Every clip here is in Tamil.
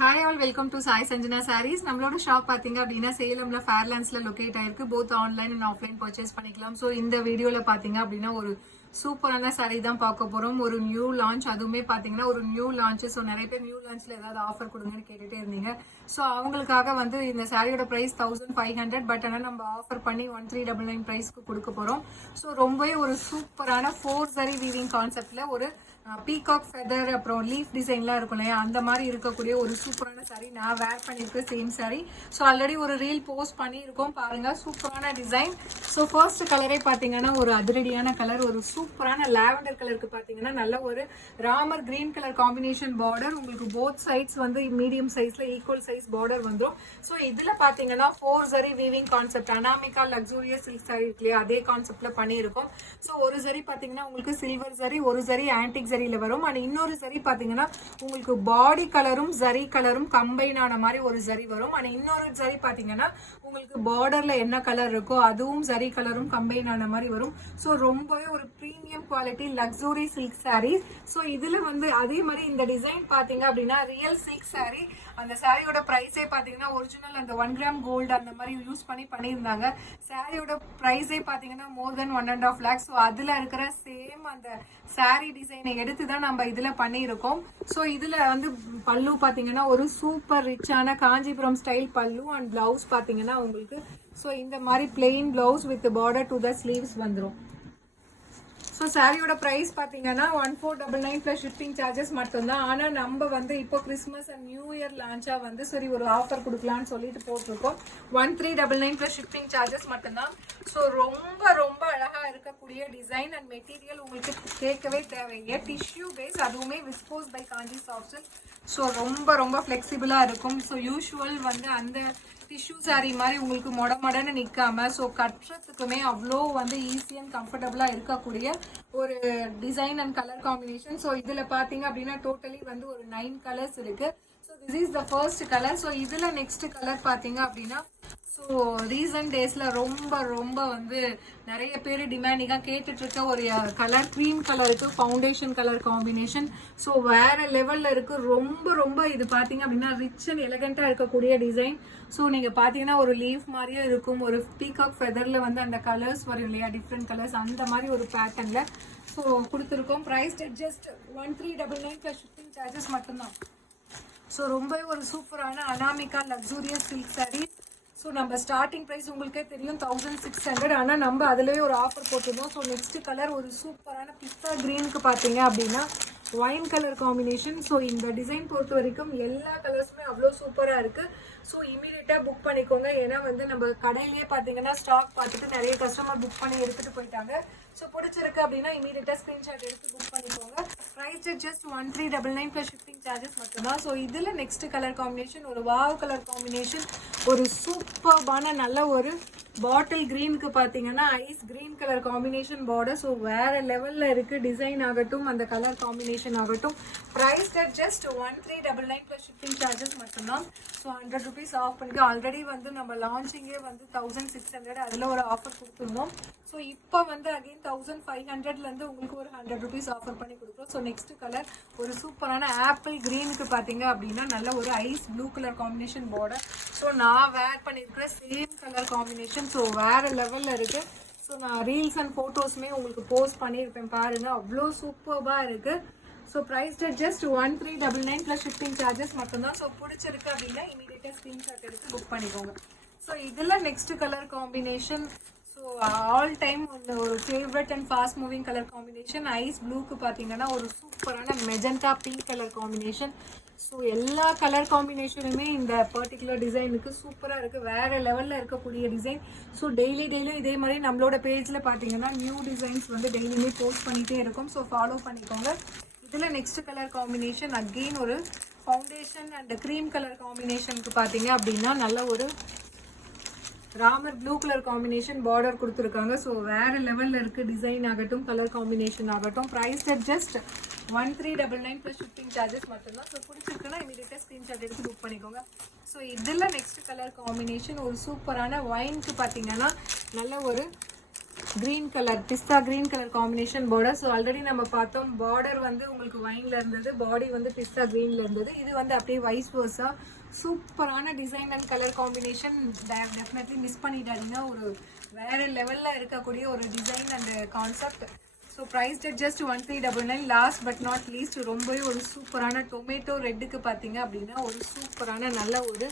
Hi all, welcome to Sai Sanjana sarees. நம்மளோட ஷாப் பார்த்தீங்க அப்படின்னா சேலம்ல ஃபேர்லாண்ட்ஸ்ல லொகேட் ஆயிருக்கு. Both online and offline purchase பண்ணிக்கலாம். ஸோ இந்த வீடியோவில் பார்த்தீங்க அப்படின்னா ஒரு சூப்பரான சாரீ தான் பார்க்க போகிறோம். ஒரு நியூ லான்ச், அதுவுமே பார்த்தீங்கன்னா ஒரு நியூ லான்ச். ஸோ நிறைய பேர் நியூ லான்ச்சில் ஏதாவது ஆஃபர் கொடுங்கன்னு கேட்டுகிட்டே இருந்தீங்க. ஸோ அவங்களுக்காக வந்து இந்த சாரியோட ப்ரைஸ் 1500, பட் ஆனால் நம்ம ஆஃபர் பண்ணி 1399 ப்ரைஸ்க்கு கொடுக்க போகிறோம். ஸோ ரொம்பவே ஒரு சூப்பரான 4 சரி வீவிங் கான்செப்டில் ஒரு பீகாக் ஃபெதர் அப்புறம் லீஃப் டிசைன்லாம் இருக்கும் இல்லையா, அந்த மாதிரி இருக்கக்கூடிய ஒரு சூப்பரான சாரீ நான் வேர் பண்ணியிருக்கேன். சேம் சாரீ. ஸோ ஆல்ரெடி ஒரு ரீல் போஸ்ட் பண்ணியிருக்கோம் பாருங்க. சூப்பரான டிசைன். ஸோ ஃபர்ஸ்ட் கலரே பார்த்தீங்கன்னா ஒரு அதிரடியான கலர், ஒரு சூப்பரான லாவெண்டர் கலருக்கு பார்த்தீங்கன்னா நல்ல ஒரு Ramar green colour combination border. உங்களுக்கு போத் சைட்ஸ் வந்து மீடியம் சைஸ்ல ஈக்குவல் சைஸ் பார்டர் வந்துடும். ஸோ இதுல பார்த்தீங்கன்னா 4 சரி weaving concept, Anamika luxurious silk sari இருக்கு இல்லையா, அதே கான்செப்ட்ல பண்ணியிருக்கோம். ஸோ ஒரு சரி பார்த்தீங்கன்னா உங்களுக்கு சில்வர் சரி, ஒரு சரி ஆன்டிக் சரியில வரும். அண்ட் இன்னொரு சரி பாத்தீங்கன்னா உங்களுக்கு பாடி கலரும் ஜரி கலரும் கம்பைன் ஆன மாதிரி ஒரு ஜரி வரும். அண்ட் இன்னொரு சரி பாத்தீங்கன்னா உங்களுக்கு பார்டர்ல என்ன கலர் இருக்கோ அதுவும் ஜரி கலரும் கம்பைன் ஆன மாதிரி வரும். ஸோ ரொம்பவே ஒரு premium quality luxury silk sarees. So இதுல வந்து அதே மாதிரி இந்த டிசைன் பாத்தீங்க அப்படின்னா ரியல் சில்க் சாரீ. அந்த சாரியோட பிரைஸே பாத்தீங்கன்னா ஒரிஜினல் அந்த 1 கிராம் கோல்டு அந்த மாதிரி யூஸ் பண்ணியிருந்தாங்க. சாரியோட பிரைஸே பாத்தீங்கன்னா மோர் தென் 1.5 lakhs. ஸோ அதுல இருக்கிற சேம் அந்த சாரி டிசைனை எடுத்து தான் நம்ம இதுல பண்ணியிருக்கோம். ஸோ இதுல வந்து பல்லு பாத்தீங்கன்னா ஒரு சூப்பர் ரிச்சான காஞ்சிபுரம் ஸ்டைல் பல்லு. அண்ட் பிளவுஸ் பாத்தீங்கன்னா உங்களுக்கு ஸோ இந்த மாதிரி plain blouse with border to the sleeves வந்துடும். ஸோ சாரியோட ப்ரைஸ் பார்த்தீங்கன்னா 1499 ப்ளஸ் ஷிப்பிங் சார்ஜஸ் மட்டும்தான். ஆனால் நம்ம வந்து இப்போ கிறிஸ்மஸ் அண்ட் நியூ இயர் லான்ச்சாக வந்து சரி ஒரு ஆஃபர் கொடுக்கலான்னு சொல்லிட்டு போட்டிருக்கோம். 1399 ப்ளஸ் ஷிப்பிங் சார்ஜஸ் மட்டும்தான். ஸோ ரொம்ப ரொம்ப அழகாக இருக்கக்கூடிய டிசைன் அண்ட் மெட்டீரியல் உங்களுக்கு கேட்கவே தேவையில்லை. டிஷ்யூ பேஸ், அதுவுமே viscose by Kanchi soft silk. So ரொம்ப ரொம்ப ஃப்ளெக்சிபிளாக இருக்கும். ஸோ யூஷுவல் வந்து அந்த டிஷ்யூ சாரீ மாதிரி உங்களுக்கு மொடன்னு நிற்காம ஸோ கட்டுறதுக்குமே அவ்வளோ வந்து ஈஸி அண்ட் கம்ஃபர்டபுளாக இருக்கக்கூடிய ஒரு design and colour combination. So இதில் பார்த்தீங்க அப்படின்னா டோட்டலி வந்து ஒரு 9 கலர்ஸ் இருக்கு. So this is the first colour. So இதில் நெக்ஸ்ட் கலர் பார்த்தீங்க அப்படின்னா ஸோ ரீசன்ட் டேஸில் ரொம்ப ரொம்ப வந்து நிறைய பேர் டிமாண்டிங்காக கேட்டுட்டு இருக்க ஒரு கலர், க்ரீம் கலருக்கு ஃபவுண்டேஷன் கலர் காம்பினேஷன். ஸோ வேற லெவலில் இருக்கு. ரொம்ப ரொம்ப இது பார்த்தீங்க அப்படின்னா ரிச் அண்ட் எலகண்டாக இருக்கக்கூடிய டிசைன். ஸோ நீங்கள் பார்த்தீங்கன்னா ஒரு லீஃப் மாதிரியே இருக்கும். ஒரு பீகாக் ஃபெதரில் வந்து அந்த கலர்ஸ் வரும் இல்லையா, டிஃப்ரெண்ட் கலர்ஸ், அந்த மாதிரி ஒரு பேட்டர்னில் ஸோ கொடுத்துருக்கோம். Price just 1399 plus shipping charges மட்டும்தான். ஸோ ரொம்பவே ஒரு சூப்பரான Anamika luxurious silk sarees. So நம்ம ஸ்டார்டிங் ப்ரைஸ் உங்களுக்கே தெரியும் 1600. ஆனால் நம்ம அதுலேயே ஒரு ஆஃபர் போட்டிருந்தோம். ஸோ நெக்ஸ்ட் கலர் ஒரு சூப்பரான பிஸ்தா க்ரீனுக்கு பார்த்தீங்க அப்படின்னா ஒயின் கலர் காம்பினேஷன். ஸோ இந்த டிசைன் பொறுத்த வரைக்கும் எல்லா கலர்ஸுமே அவ்வளோ சூப்பராக இருக்குது. ஸோ இமீடியட்டாக புக் பண்ணிக்கோங்க. ஏன்னா வந்து நம்ம கடையிலேயே பார்த்தீங்கன்னா ஸ்டாக் பார்த்துட்டு நிறைய கஸ்டமர் புக் பண்ணி எடுத்துகிட்டு போயிட்டாங்க. ஸோ பிடிச்சிருக்கு அப்படின்னா இமீடியட்டாக ஸ்க்ரீன்ஷாட் எடுத்து புக் பண்ணிக்கோங்க. Price just 1399 plus shipping charges மட்டும்தான். ஸோ இதில் நெக்ஸ்ட் கலர் காம்பினேஷன் ஒரு வாவ் கலர் காம்பினேஷன், ஒரு சூப்பர்பான நல்ல ஒரு பாட்டில் கிரீனுக்கு பார்த்தீங்கன்னா ice green colour combination border. So வேற லெவலில் இருக்குது. டிசைன் ஆகட்டும் அந்த கலர் காம்பினேஷன் ஆகட்டும். Price just 1399 plus shipping charges மட்டும்தான். ஸோ 100 rupees ஆஃப் பண்ணிக்க. ஆல்ரெடி வந்து நம்ம லான்ச்சிங்கே வந்து 1600, அதில் ஒரு ஆஃபர் கொடுத்துருந்தோம். ஸோ இப்போ வந்து அகெயின் 1500லேருந்து உங்களுக்கு ஒரு 100 rupees ஆஃபர் பண்ணி கொடுக்குறோம். ஸோ நெக்ஸ்ட் கலர் ஒரு சூப்பரான ஆப்பிள் கிரீனுக்கு பார்த்தீங்க அப்படின்னா நல்ல ஒரு ice blue colour combination border. So நான் வேர் பண்ணியிருக்கிற சேம் கலர் காம்பினேஷன். ஸோ வேறு லெவலில் இருக்குது. ஸோ நான் ரீல்ஸ் அண்ட் ஃபோட்டோஸுமே உங்களுக்கு போஸ்ட் பண்ணியிருப்பேன் பாருங்கள், அவ்வளோ சூப்பர்பாக இருக்குது. So price just 1399 plus shipping charges மட்டும்தான். ஸோ பிடிச்சிருக்கு அப்படின்னா இமீடியட்டாக ஸ்க்ரீன்ஷாட் எடுத்து புக் பண்ணிக்கோங்க. ஸோ இதில் next colour combination so all time ஒரு favourite and fast moving colour combination. Ice ப்ளூக்கு பார்த்தீங்கன்னா ஒரு சூப்பரான magenta pink colour combination. So எல்லா கலர் காம்பினேஷனுமே இந்த பர்டிகுலர் டிசைனுக்கு சூப்பராக இருக்குது. வேறு லெவலில் இருக்கக்கூடிய டிசைன். ஸோ டெய்லியும் இதே மாதிரி நம்மளோட பேஜில் பார்த்தீங்கன்னா நியூ டிசைன்ஸ் வந்து டெய்லியுமே போஸ்ட் பண்ணிகிட்டே இருக்கும். ஸோ ஃபாலோ பண்ணிக்கோங்க. இதில் நெக்ஸ்ட் கலர் காம்பினேஷன் அகெயின் ஒரு ஃபவுண்டேஷன் அண்ட் க்ரீம் கலர் காம்பினேஷனுக்கு பார்த்தீங்க அப்படின்னா நல்ல ஒரு Ramar blue colour combination border கொடுத்துருக்காங்க. ஸோ வேறு லெவலில் இருக்குது. டிசைன் ஆகட்டும் கலர் காம்பினேஷன் ஆகட்டும். Price just 1399 plus shipping charges மட்டும்தான். ஸோ பிடிச்சிருக்குன்னா இமீடியட்டாக ஸ்க்ரீன்ஷாட் எடுத்து புக் பண்ணிக்கோங்க. ஸோ இதில் நெக்ஸ்ட் கலர் காம்பினேஷன் ஒரு சூப்பரான ஒயினுக்கு பார்த்தீங்கன்னா நல்ல ஒரு green colour pista green colour combination border. So already நம்ம பார்த்தோம் பார்டர் வந்து உங்களுக்கு வைன்ல இருந்தது, பாடி வந்து பிஸ்தா கிரீன்ல இருந்தது. இது வந்து அப்படியே வைஸ் வர்ஸா சூப்பரான design and colour combination. Definitely miss பண்ணிட்டாங்கன்னா ஒரு வேற லெவல்ல இருக்கக்கூடிய ஒரு design and concept. So price just 1399. Last but not least ரொம்பவே ஒரு சூப்பரான டொமேட்டோ ரெட்டுக்கு பார்த்தீங்க அப்படின்னா ஒரு சூப்பரான நல்ல ஒரு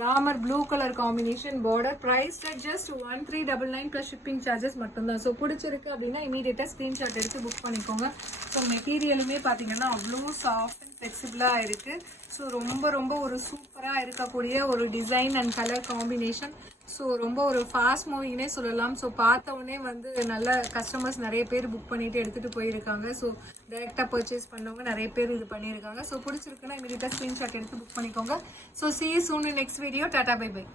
Ramar blue colour combination border. Price just 1399 plus shipping charges மட்டும்தான். ஸோ பிடிச்சிருக்கு அப்படின்னா இமீடியட்டாக ஸ்க்ரீன்ஷாட் எடுத்து புக் பண்ணிக்கோங்க. ஸோ மெட்டீரியலுமே பார்த்தீங்கன்னா அவ்வளோ சாஃப்ட் அண்ட் ஃப்ளெக்சிபிளாக இருக்குது. ஸோ ரொம்ப ஒரு சூப்பராக இருக்கக்கூடிய ஒரு design and colour combination. So ரொம்ப ஒரு ஃபாஸ்ட் மூவிங்னே சொல்லலாம். ஸோ பார்த்த உடனே வந்து நல்ல கஸ்டமர்ஸ் நிறைய பேர் புக் பண்ணிட்டு எடுத்துகிட்டு போயிருக்காங்க. ஸோ டைரெக்டாக பர்ச்சேஸ் பண்ணவங்க நிறைய பேர் இது பண்ணியிருக்காங்க. ஸோ பிடிச்சிருக்குன்னா இமீடியட்டாக ஸ்க்ரீன்ஷாட் எடுத்து புக் பண்ணிக்கோங்க. So see you soon in next video. Tata, bye bye.